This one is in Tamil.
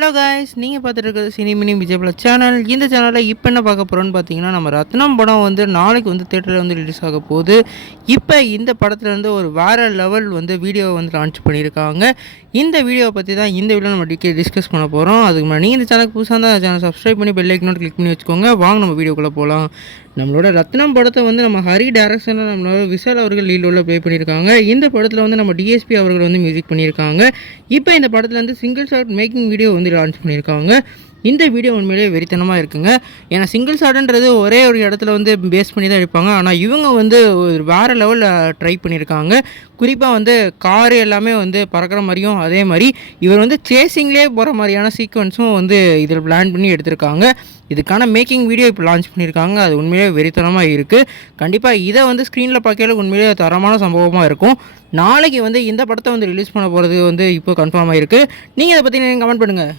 ஹலோ காய்ஸ், நீங்கள் பார்த்துட்டு இருக்கிறது சினி மினி விஜயபுல சேனல். இந்த சேனலில் இப்போ என்ன பார்க்க போகிறோன்னு பார்த்தீங்கன்னா, நம்ம ரத்னம் படம் வந்து நாளைக்கு வந்து தேட்டரில் வந்து ரிலீஸ் ஆக போகுது. இப்போ இந்த படத்துலேருந்து ஒரு வேறு லெவல் வந்து வீடியோ வந்து லான்ச் பண்ணியிருக்காங்க. இந்த வீடியோவை பற்றி தான் இந்த வீடியோ நம்ம டிஸ்கஸ் பண்ண போகிறோம். அதுக்கு முன்னாடி நீங்கள் இந்த சேனலுக்கு புதுசாக தான் சேனல் சப்ஸ்கிரைப் பண்ணி பெல் ஐக்கனோட கிளிக் பண்ணி வச்சுக்கோங்க. வாங்க நம்ம வீடியோக்குள்ளே போகலாம். நம்மளோட ரத்னம் படத்தை வந்து நம்ம ஹரி டைரக்ஷனில் நம்மளோட விஷால் அவர்கள் லீடோட ப்ளே பண்ணியிருக்காங்க. இந்த படத்தில் வந்து நம்ம டிஎஸ்பி அவர்கள் வந்து மியூசிக் பண்ணியிருக்காங்க. இப்போ இந்த படத்தில் வந்து சிங்கிள் ஷாட் மேக்கிங் வீடியோ வந்து லான்ச் பண்ணியிருக்காங்க. இந்த வீடியோ உண்மையிலேயே வெறித்தனமாக இருக்குங்க. ஏன்னா சிங்கிள் ஷாட்டுன்றது ஒரே ஒரு இடத்துல வந்து பேஸ் பண்ணி தான் எடுப்பாங்க. ஆனால் இவங்க வந்து ஒரு வேறு லெவலில் ட்ரை பண்ணியிருக்காங்க. குறிப்பாக வந்து காரு எல்லாமே வந்து பறக்கிற மாதிரியும், அதே மாதிரி இவர் வந்து சேசிங்லேயே போகிற மாதிரியான சீக்வன்ஸும் வந்து இதில் பிளான் பண்ணி எடுத்திருக்காங்க. இதுக்கான மேக்கிங் வீடியோ இப்போ லான்ச் பண்ணியிருக்காங்க. அது உண்மையிலே வெறித்தனமாக இருக்குது. கண்டிப்பாக இதை வந்து ஸ்க்ரீனில் பார்க்கல உண்மையிலே தரமான சம்பவமாக இருக்கும். நாளைக்கு வந்து இந்த படத்தை வந்து ரிலீஸ் பண்ண போகிறது வந்து இப்போ கன்ஃபார்ம் ஆகிருக்கு. நீங்கள் இதை பற்றி நீங்கள் கமெண்ட் பண்ணுங்கள்.